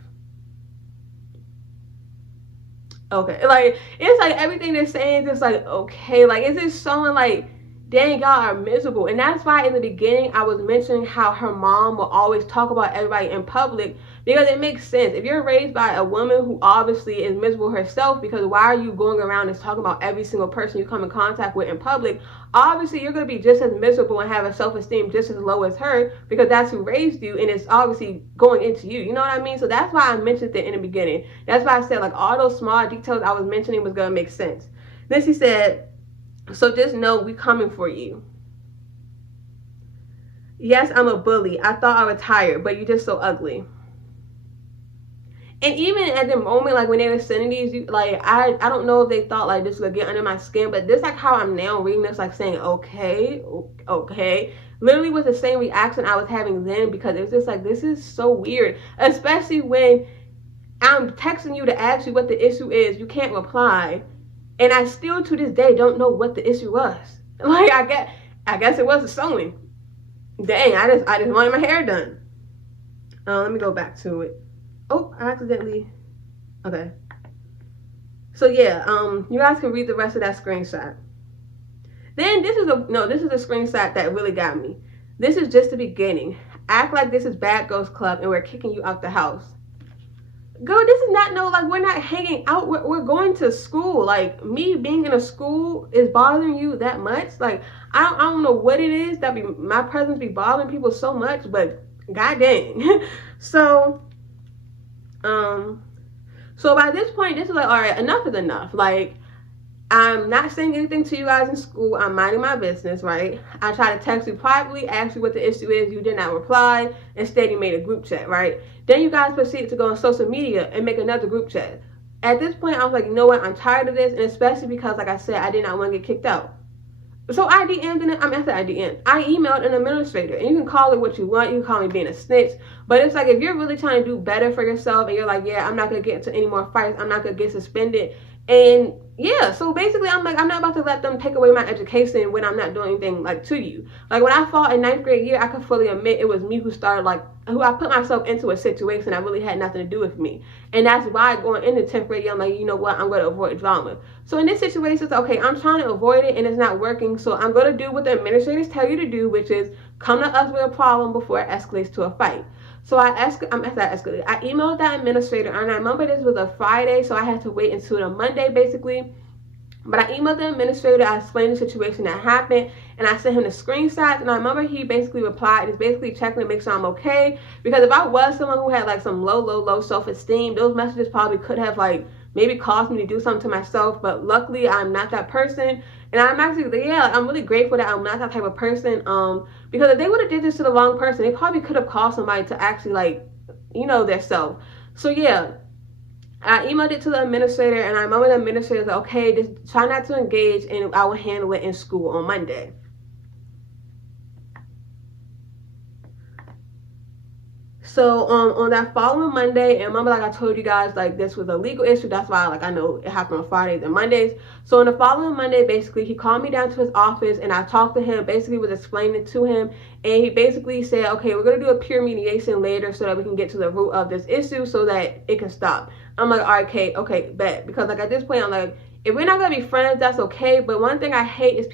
Okay, like, it's like everything they're saying is just like, okay, like, it's just showing like, dang, y'all are miserable. And that's why in the beginning I was mentioning how her mom will always talk about everybody in public, because it makes sense. If you're raised by a woman who obviously is miserable herself, because why are you going around and talking about every single person you come in contact with in public? Obviously you're going to be just as miserable and have a self-esteem just as low as her, because that's who raised you, and it's obviously going into you. You know what I mean? So that's why I mentioned it in the beginning. That's why I said like all those small details I was mentioning was going to make sense. Then she said, so just know we coming for you. Yes, I'm a bully. I thought I retired, but you're just so ugly. And even at the moment, like when they were sending these, like I don't know if they thought like this would get under my skin, but this like how I'm now reading this, like saying okay, literally with the same reaction I was having then, because it's just like, this is so weird, especially when I'm texting you to ask you what the issue is, you can't reply. And I still to this day don't know what the issue was. Like I guess it was the sewing. Dang, I just wanted my hair done. Let me go back to it. Oh, I accidentally. Okay. So yeah, you guys can read the rest of that screenshot. Then this is a screenshot that really got me. This is just the beginning. Act like this is Bad Girls Club and we're kicking you out the house. Girl, this is not like we're not hanging out. We're going to school. Like, me being in a school is bothering you that much? Like, I don't know what it is that my presence be bothering people so much, but god dang. So by this point, this is like, all right, enough is enough. Like, I'm not saying anything to you guys in school. I'm minding my business, right? I try to text you privately, ask you what the issue is. You did not reply. Instead, you made a group chat, right? Then you guys proceeded to go on social media and make another group chat. At this point, I was like, you know what? I'm tired of this, and especially because, like I said, I did not want to get kicked out. So I emailed an administrator, and you can call it what you want. You can call me being a snitch, but it's like, if you're really trying to do better for yourself and you're like, yeah, I'm not going to get into any more fights, I'm not going to get suspended, and yeah, so basically I'm like, I'm not about to let them take away my education when I'm not doing anything like to you. Like when I fought in 9th grade year, I could fully admit it was me who started, like, who I put myself into a situation that really had nothing to do with me. And that's why going into 10th grade year, I'm like, you know what, I'm going to avoid drama. So in this situation, it's okay, I'm trying to avoid it and it's not working, so I'm going to do what the administrators tell you to do, which is come to us with a problem before it escalates to a fight. So I emailed that administrator, and I remember this was a Friday, so I had to wait until the Monday basically. But I emailed the administrator, I explained the situation that happened, and I sent him the screenshots, and I remember he basically replied, he's basically checking to make sure I'm okay, because if I was someone who had like some low self-esteem, those messages probably could have like maybe caused me to do something to myself, but luckily I'm not that person. And I'm actually, yeah, I'm really grateful that I'm not that type of person, because if they would have did this to the wrong person, they probably could have called somebody to actually, like, you know, their self. So yeah, I emailed it to the administrator, and I remember the administrator was like, okay, just try not to engage, and I will handle it in school on Monday. So on that following Monday, and remember, like I told you guys, like this was a legal issue, that's why like I know it happened on Fridays and Mondays. So on the following Monday, basically he called me down to his office, and I talked to him, basically was explaining it to him, and he basically said, okay, we're going to do a peer mediation later so that we can get to the root of this issue so that it can stop. I'm like, all right, okay, bet. Because like at this point, I'm like, if we're not going to be friends, that's okay, but one thing I hate is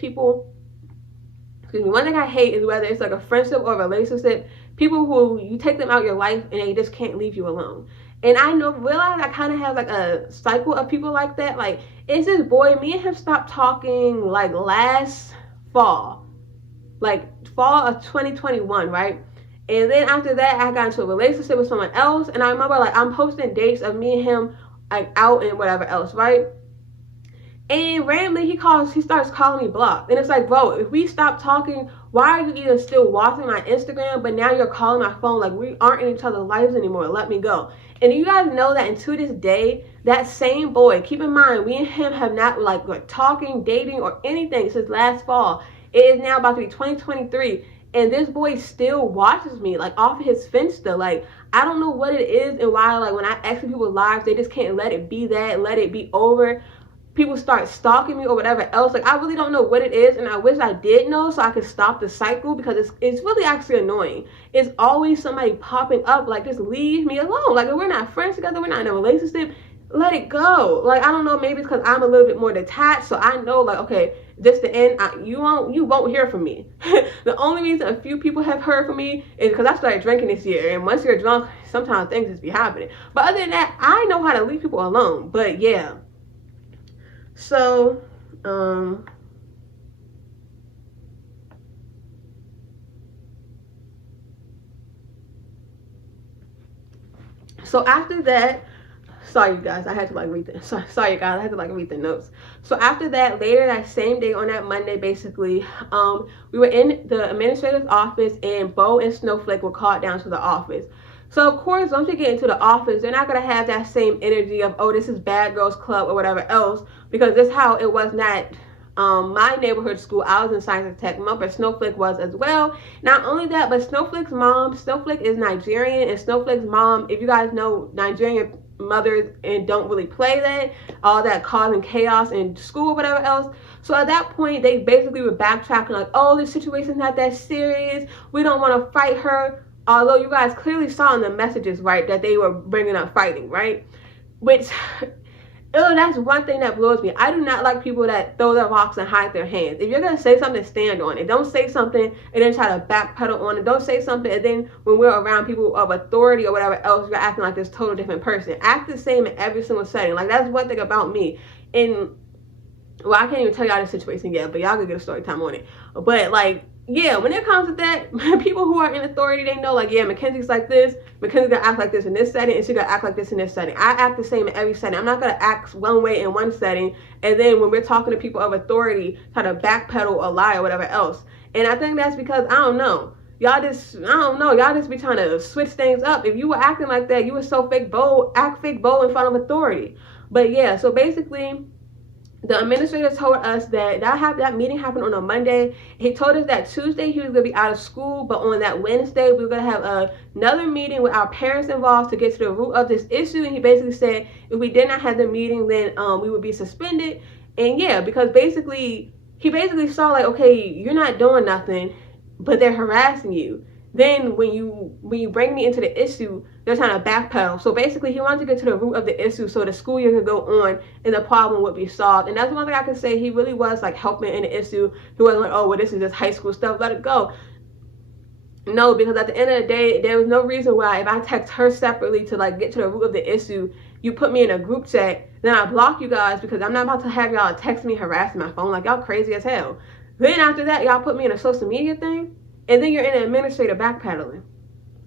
one thing I hate is whether it's like a friendship or a relationship, people who you take them out your life and they just can't leave you alone. And I realize I kind of have like a cycle of people like that. Like, it's this boy, me and him stopped talking like last fall, like fall of 2021, right? And then after that, I got into a relationship with someone else. And I remember, like, I'm posting dates of me and him, like, out and whatever else, right? And randomly, he starts calling me blocked. And it's like, bro, if we stop talking, why are you even still watching my Instagram? But now you're calling my phone. Like, we aren't in each other's lives anymore. Let me go. And you guys know that, and to this day, that same boy, keep in mind, we and him have not, like talking, dating, or anything since last fall. It is now about to be 2023. And this boy still watches me, like, off of his Finsta. Like, I don't know what it is and why, like, when I ask people lives, they just can't let it be that, let it be over. People start stalking me or whatever else. Like, I really don't know what it is, and I wish I did know so I could stop the cycle, because it's really actually annoying. It's always somebody popping up. Like, just leave me alone. Like, if we're not friends together, we're not in a relationship, let it go. Like, I don't know, maybe it's because I'm a little bit more detached, so I know, like, okay, this the end. You won't hear from me. The only reason a few people have heard from me is because I started drinking this year, and once you're drunk, sometimes things just be happening. But other than that, I know how to leave people alone. But yeah. So, after that, sorry you guys, I had to like read the, sorry guys, I had to like read the notes. So after that, later that same day on that Monday, basically, we were in the administrator's office, and Bo and Snowflake were called down to the office. So of course, once you get into the office, they're not gonna have that same energy of, oh, this is Bad Girls Club or whatever else, because this is how it was not my neighborhood school. I was in science and tech, but Snowflake was as well. Not only that, but Snowflake's mom, Snowflake is Nigerian, and Snowflake's mom, if you guys know Nigerian mothers and don't really play that, all that causing chaos in school or whatever else. So at that point, they basically were backtracking, like, oh, this situation's not that serious, we don't want to fight her. Although you guys clearly saw in the messages, right, that they were bringing up fighting, right? Which, that's one thing that blows me. I do not like people that throw their rocks and hide their hands. If you're going to say something, stand on it. Don't say something and then try to backpedal on it. Don't say something and then when we're around people of authority or whatever else, you're acting like this total different person. Act the same in every single setting. Like, that's one thing about me. And, well, I can't even tell y'all the situation yet, but y'all can get a story time on it. But, like, yeah, when it comes to that, people who are in authority, they know, like, yeah, Mackenzie's like this, Mackenzie's gonna act like this in this setting, and she's gonna act like this in this setting. I act the same in every setting. I'm not gonna act one way in one setting, and then when we're talking to people of authority, try to backpedal or lie or whatever else. And I think that's because, I don't know, y'all just be trying to switch things up. If you were acting like that, you were so fake bold, act fake bold in front of authority. But yeah, so basically, the administrator told us that meeting happened on a Monday. He told us that Tuesday he was going to be out of school, but on that Wednesday we were going to have another meeting with our parents involved to get to the root of this issue. And he basically said if we did not have the meeting, then we would be suspended. And yeah, because basically he saw, like, okay, you're not doing nothing, but they're harassing you. Then when you bring me into the issue, they're trying to backpedal. So basically, he wanted to get to the root of the issue so the school year could go on and the problem would be solved. And that's one thing I can say. He really was, like, helping in the issue. He wasn't like, oh, well, this is just high school stuff, let it go. No, because at the end of the day, there was no reason why if I text her separately to, like, get to the root of the issue, you put me in a group chat, then I block you guys because I'm not about to have y'all text me, harassing my phone. Like, y'all crazy as hell. Then after that, y'all put me in a social media thing. And then you're in an administrator backpedaling.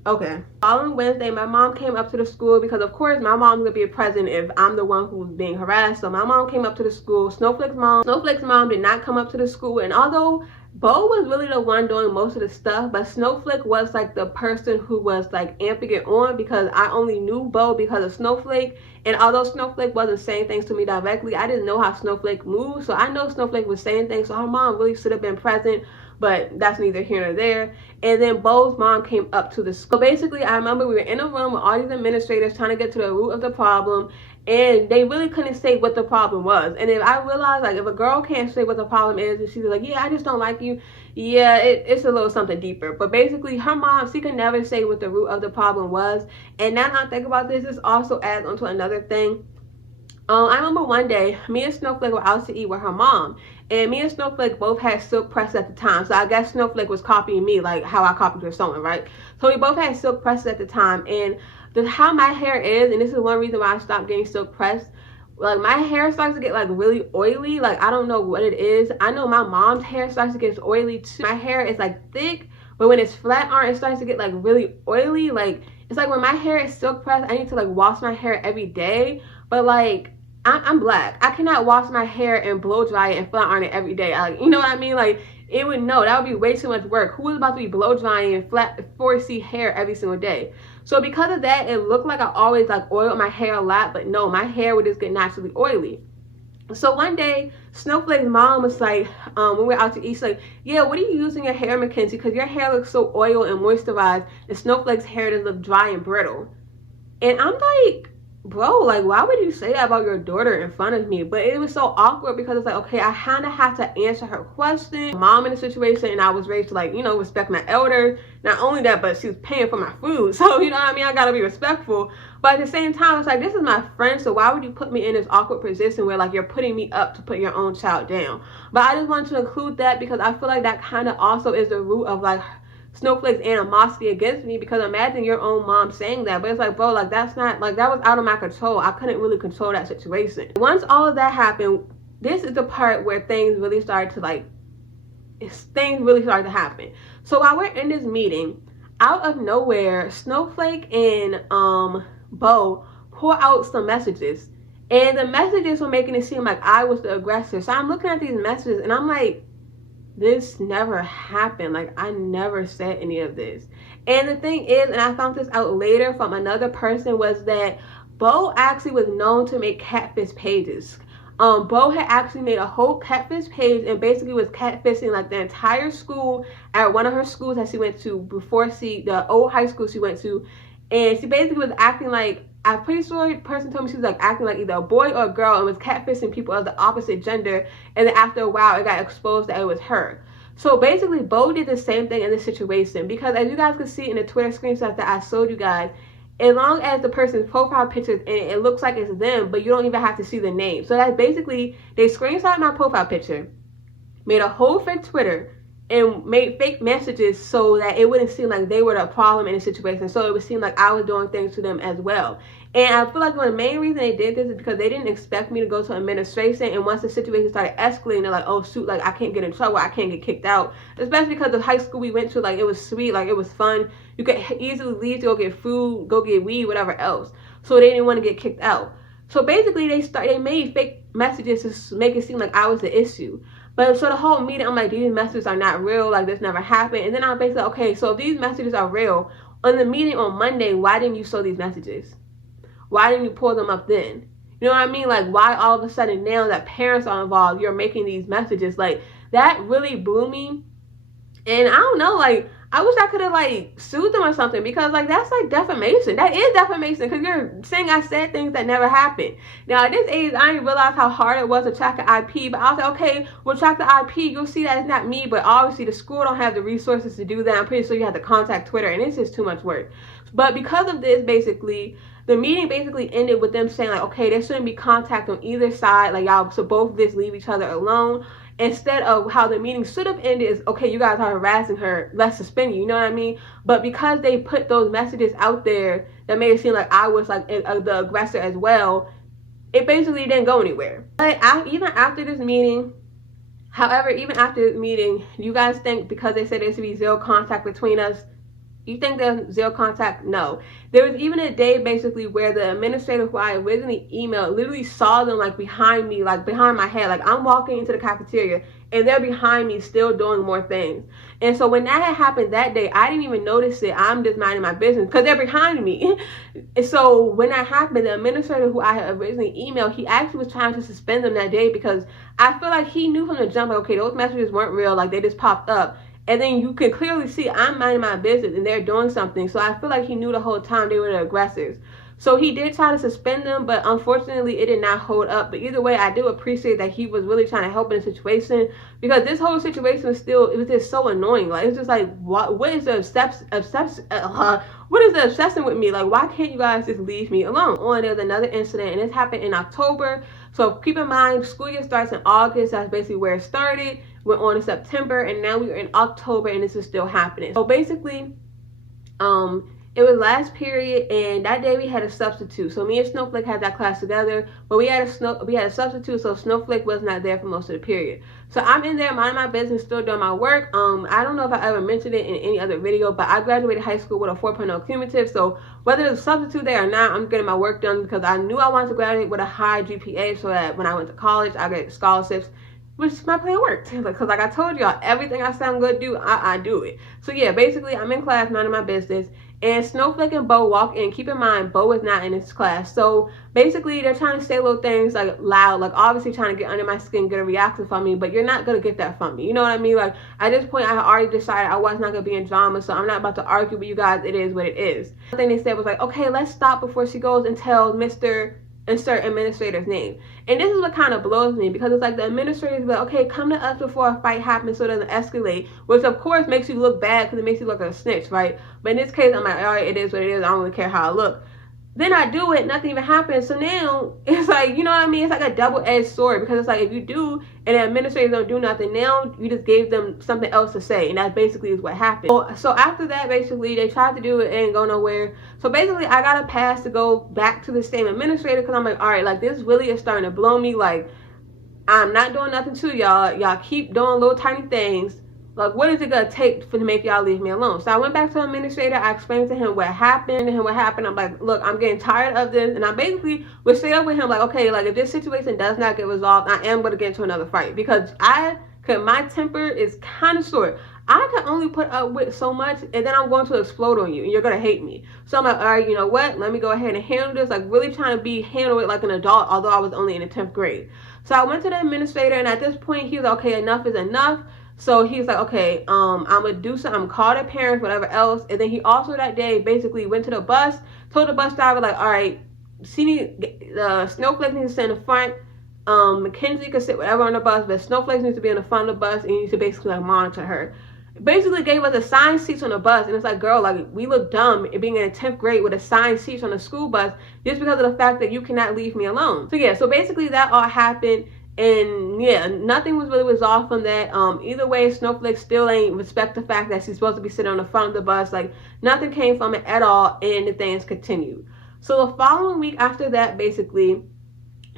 Okay. Following Wednesday, my mom came up to the school because, of course, my mom's going to be present if I'm the one who's being harassed. So my mom came up to the school. Snowflake's mom did not come up to the school. And although Bo was really the one doing most of the stuff, but Snowflake was, like, the person who was, like, amping it on, because I only knew Bo because of Snowflake. And although Snowflake wasn't saying things to me directly, I didn't know how Snowflake moved. So I know Snowflake was saying things. So her mom really should have been present. But that's neither here nor there. And then Bo's mom came up to the school. So basically, I remember we were in a room with all these administrators trying to get to the root of the problem, and they really couldn't say what the problem was. And if I realized, like, if a girl can't say what the problem is, and she's like, yeah, I just don't like you, yeah, it's a little something deeper. But basically, her mom, she could never say what the root of the problem was. And now that I think about this also adds onto another thing. I remember one day, me and Snowflake were out to eat with her mom. And me and Snowflake both had silk press at the time. So I guess Snowflake was copying me, like how I copied her sewing, right? So we both had silk press at the time. And how my hair is, and this is one reason why I stopped getting silk pressed, like, my hair starts to get, like, really oily. Like, I don't know what it is. I know my mom's hair starts to get oily too. My hair is, like, thick, But when it's flat iron, it starts to get like really oily. Like, it's like when my hair is silk pressed, I need to like wash my hair every day. But like, I'm black. I cannot wash my hair and blow dry it and flat iron it every day. Like, you know what I mean? Like, it would, no, that would be way too much work. Who is about to be blow drying and flat 4C hair every single day? So because of that, it looked like I always like oiled my hair a lot, but no, my hair would just get naturally oily. So one day, Snowflake's mom was like, when we were out to eat, she's like, yeah, what are you using your hair, McKenzie? Because your hair looks so oil and moisturized, and Snowflake's hair does look dry and brittle. And I'm like, bro, like, why would you say that about your daughter in front of me? But it was so awkward because it's like, okay, I kind of have to answer her question. Mom in the situation, and I was raised to, like, you know, respect my elders. Not only that, but she was paying for my food. So, you know what I mean? I gotta be respectful. But at the same time, it's like, this is my friend, so why would you put me in this awkward position where, like, you're putting me up to put your own child down? But I just wanted to include that because I feel like that kind of also is the root of, like, Snowflake's animosity against me, because imagine your own mom saying that. But it's like, bro, like, that's not, like, that was out of my control. I couldn't really control that situation. Once all of that happened, this is the part where things really started to, like, things really started to happen. So while we're in this meeting, out of nowhere, Snowflake and Bo pour out some messages, and the messages were making it seem like I was the aggressor. So I'm looking at these messages and I'm like, this never happened. Like, I never said any of this. And the thing is, and I found this out later from another person, was that Bo actually was known to make catfish pages. Bo had actually made a whole catfish page and basically was catfishing like the entire school at one of her schools that she went to before the old high school she went to. And she basically was acting like, I'm pretty sure the person told me she was like acting like either a boy or a girl and was catfishing people of the opposite gender. And then after a while, it got exposed that it was her. So basically, Bo did the same thing in this situation, because as you guys can see in the Twitter screenshot that I showed you guys, as long as the person's profile picture and it looks like it's them, but you don't even have to see the name. So that's basically, they screenshot my profile picture, made a whole fake Twitter, and made fake messages so that it wouldn't seem like they were the problem in the situation. So it would seem like I was doing things to them as well. And I feel like one of the main reason they did this is because they didn't expect me to go to administration. And once the situation started escalating, they're like, oh shoot, like I can't get in trouble, I can't get kicked out. Especially because the high school we went to, like, it was sweet, like it was fun. You could easily leave to go get food, go get weed, whatever else. So they didn't want to get kicked out. So basically they made fake messages to make it seem like I was the issue. But so the whole meeting, I'm like, these messages are not real, like this never happened. And then I'm basically, okay, so if these messages are real, on the meeting on Monday, why didn't you show these messages? Why didn't you pull them up then? You know what I mean? Like, why all of a sudden now that parents are involved, you're making these messages? Like, that really blew me. And I don't know, like, I wish I could have, like, sued them or something, because, like, that's, like, defamation. That is defamation, because you're saying I said things that never happened. Now, at this age, I didn't realize how hard it was to track an IP, but I was like, okay, we'll track the IP. You'll see that it's not me, but obviously the school don't have the resources to do that. I'm pretty sure you have to contact Twitter, and it's just too much work. But because of this, basically, the meeting basically ended with them saying, like, okay, there shouldn't be contact on either side. Like, y'all should both just leave each other alone. Instead of how the meeting should have ended is, okay, you guys are harassing her, let's suspend you, you know what I mean? But because they put those messages out there that made it seem like I was, like, the aggressor as well, it basically didn't go anywhere. But even after this meeting, even after this meeting, you guys think because they said there should be zero contact between us, you think there's zero contact? No. There was even a day basically where the administrator who I originally emailed literally saw them, like, behind me, like behind my head. Like, I'm walking into the cafeteria and they're behind me still doing more things. And so when that had happened that day, I didn't even notice it. I'm just minding my business because they're behind me. And so when that happened, the administrator who I had originally emailed, he actually was trying to suspend them that day, because I feel like he knew from the jump, like, okay, those messages weren't real, like they just popped up. And then you can clearly see I'm minding my business and they're doing something. So I feel like he knew the whole time they were the aggressors. So he did try to suspend them, but unfortunately it did not hold up. But either way, I do appreciate that he was really trying to help in the situation, because this whole situation was still, it was just so annoying. Like, it's just like, what is the obsession with me? Like, why can't you guys just leave me alone? Oh, and there's another incident, and this happened in October. So keep in mind, school year starts in August. That's basically where it started. Went on in September, and now we're in October, and this is still happening. So basically, It was last period, and that day we had a substitute. So me and Snowflake had that class together, but we had a substitute, so Snowflake was not there for most of the period. So I'm in there minding my business, still doing my work. I don't know if I ever mentioned it in any other video, but I graduated high school with a 4.0 cumulative. So whether there's a substitute there or not, I'm getting my work done because I knew I wanted to graduate with a high GPA so that when I went to college, I get scholarships, which my plan worked. Because like I told y'all, everything I sound good do, I do it. So yeah, basically I'm in class minding my business, and Snowflake and Bo walk in. Keep in mind, Bo is not in this class. So basically they're trying to say little things like loud, like obviously trying to get under my skin, get a reaction from me, but you're not going to get that from me. You know what I mean? Like at this point, I already decided I was not going to be in drama, so I'm not about to argue with you guys. It is what it is. The thing they said was like, okay, let's stop before she goes and tells Mr. insert administrator's name. And this is what kind of blows me, because it's like the administrators be like, okay, come to us before a fight happens so it doesn't escalate, which of course makes you look bad because it makes you look like a snitch, right? But in this case, I'm like, all right, it is what it is. I don't really care how I look. Then I do it, nothing even happens. So now it's like, you know what I mean? It's like a double-edged sword, because it's like if you do and the administrators don't do nothing, now you just gave them something else to say, and that basically is what happened. So after that, basically they tried to do it, it didn't go nowhere. So basically I got a pass to go back to the same administrator, because I'm like, all right, like this really is starting to blow me. Like I'm not doing nothing to y'all. Y'all keep doing little tiny things. Like, what is it gonna take to make y'all leave me alone? So I went back to the administrator. I explained to him what happened. I'm like, look, I'm getting tired of this. And I basically was straight up with him, like, okay, like if this situation does not get resolved, I am gonna get into another fight, because my temper is kind of short. I can only put up with so much, and then I'm going to explode on you, and you're gonna hate me. So I'm like, all right, you know what? Let me go ahead and handle this. Like really trying to handle it like an adult, although I was only in the 10th grade. So I went to the administrator, and at this point, he was like, okay, enough is enough. So he's like, okay, I'm gonna do something. I'm call the parents, whatever else. And then he also that day basically went to the bus, told the bus driver like, all right, Snowflake needs to sit in the front. McKenzie could sit whatever on the bus, but Snowflake needs to be in the front of the bus, and you need to basically like monitor her. Basically gave us assigned seats on the bus, and it's like, girl, like we look dumb being in the 10th grade with assigned seats on the school bus just because of the fact that you cannot leave me alone. So yeah, so basically that all happened. And yeah, nothing was really resolved from that. Either way, Snowflake still ain't respect the fact that she's supposed to be sitting on the front of the bus. Like nothing came from it at all, and the things continued. So the following week after that, basically,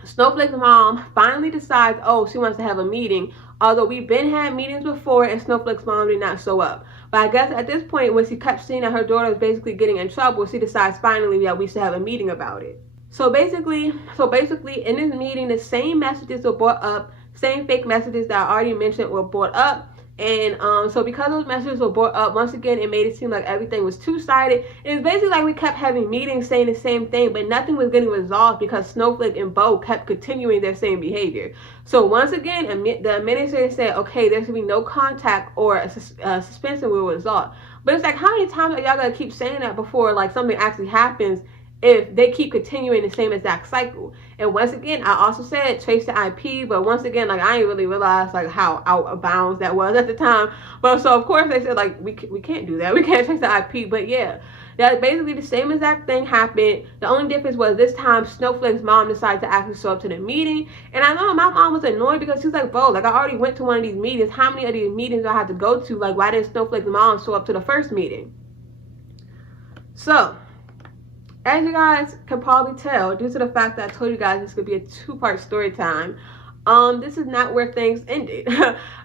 Snowflake's mom finally decides, oh, she wants to have a meeting. Although we've been had meetings before, and Snowflake's mom did not show up. But I guess at this point, when she kept seeing that her daughter was basically getting in trouble, she decides finally that we should have a meeting about it. So basically in this meeting, the same messages were brought up, same fake messages that I already mentioned were brought up. And so because those messages were brought up, once again, it made it seem like everything was two-sided. It's basically like we kept having meetings saying the same thing, but nothing was getting resolved because Snowflake and Bo kept continuing their same behavior. So once again, the administrator said, okay, there should be no contact or a suspension will result. But it's like, how many times are y'all gonna keep saying that before like something actually happens, if they keep continuing the same exact cycle? And once again, I also said trace the IP, but once again, like I didn't really realize like how out of bounds that was at the time. But so of course they said like we can't do that, we can't trace the IP. But yeah, that basically the same exact thing happened. The only difference was this time Snowflake's mom decided to actually show up to the meeting. And I know my mom was annoyed because she was like, bro, like I already went to one of these meetings. How many of these meetings do I have to go to? Like why didn't Snowflake's mom show up to the first meeting? So as you guys can probably tell, due to the fact that I told you guys this could be a two-part story time, this is not where things ended.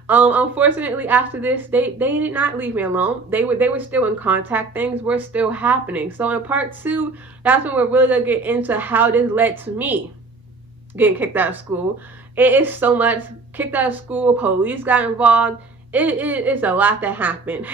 Unfortunately, after this, they did not leave me alone. They were still in contact. Things were still happening. So in part 2, that's when we're really gonna get into how this led to me getting kicked out of school. It is so much. Kicked out of school, police got involved. It's a lot that happened.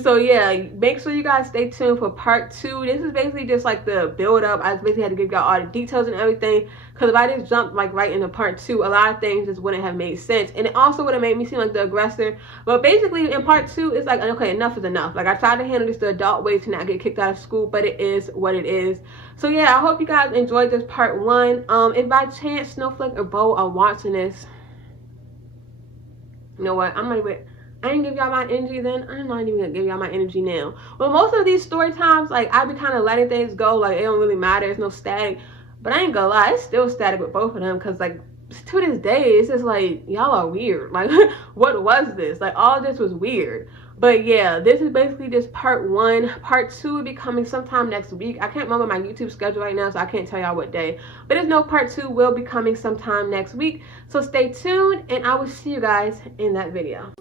So yeah, make sure you guys stay tuned for part 2. This is basically just like the build up. I basically had to give y'all all the details and everything, because if I just jumped like right into part 2, a lot of things just wouldn't have made sense, and it also would have made me seem like the aggressor. But basically in part 2, it's like, okay, enough is enough. Like I tried to handle this the adult way to not get kicked out of school, but it is what it is. So yeah, I hope you guys enjoyed this part 1. If by chance Snowflake or Bo are watching this, you know what, I didn't give y'all my energy then. I'm not even gonna give y'all my energy now. Well, most of these story times, like I be kind of letting things go, like it don't really matter, it's no static. But I ain't gonna lie, it's still static with both of them, because like to this day, it's just like y'all are weird. Like what was this? Like all of this was weird. But yeah, this is basically just part 1. Part 2 will be coming sometime next week. I can't remember my YouTube schedule right now, so I can't tell y'all what day. But there's no part 2 will be coming sometime next week. So stay tuned, and I will see you guys in that video.